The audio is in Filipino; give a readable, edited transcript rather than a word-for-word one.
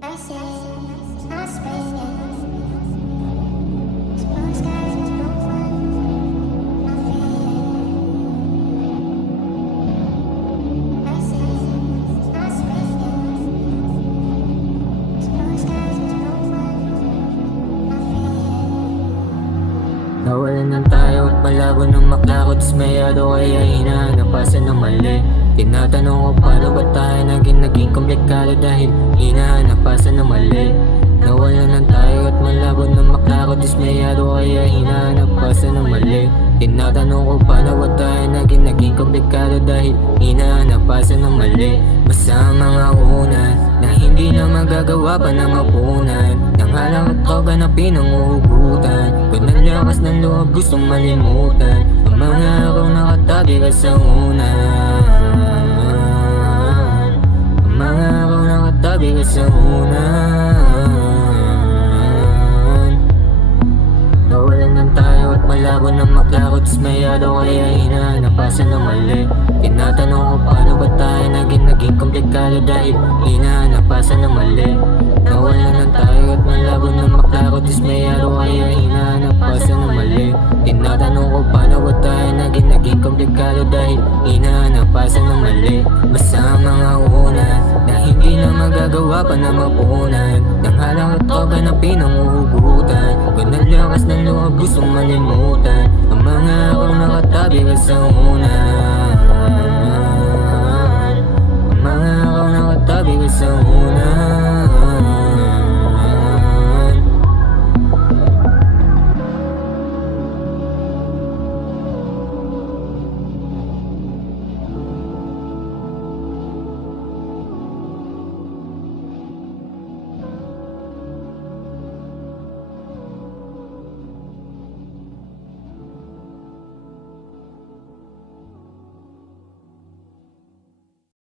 I say, I spend it. Small skies and no one, nothing. I say, I spend it. Small skies and no one, nothing. Nawalan ng tayo at malabo ng maklako, dismayado kaya hinahanap-asa ng mali. Tinatanong ko paano ba tayo naging komplikado dahil hinahanap-asa ng mali. Nawalan ng tayo at malabo ng maklako, dismayado kaya hinahanap-asa ng mali. Tinatanong ko paano ba tayo naging komplikado dahil hinahanap-asa ng mali. Basta ang mga una na hindi na magagawa pa na mapunan, nangalang at kaganapin ang uhugutan. Kung nalakas ng loob gustong malimutan ang mga araw nakatabi ka sa unan. Ang mga araw nakatabi ka sa unan. Nawalan ng tayo at malabo ng maklako, dismayado kaya hinahanap-asa ng mali. Tinatanong ko paano ba tayo naging komplikado dahil hinahanap-asa ng mali. Nawalan ng tayo at malabo ng maklako, dismayado kaya hinahanap-asa ng mali. Tinatanong ko paano ba tayo naging komplikado dahil hinahanap-asa ng mali. Basta ang mga una na hindi na magagawa pa na mapunan, nanghalang at kaganapin ang uhugutan. Kung nalakas ng loob gustong malimutan ang mga araw nakatabi ka sa unan. Ang mga araw nakatabi ka sa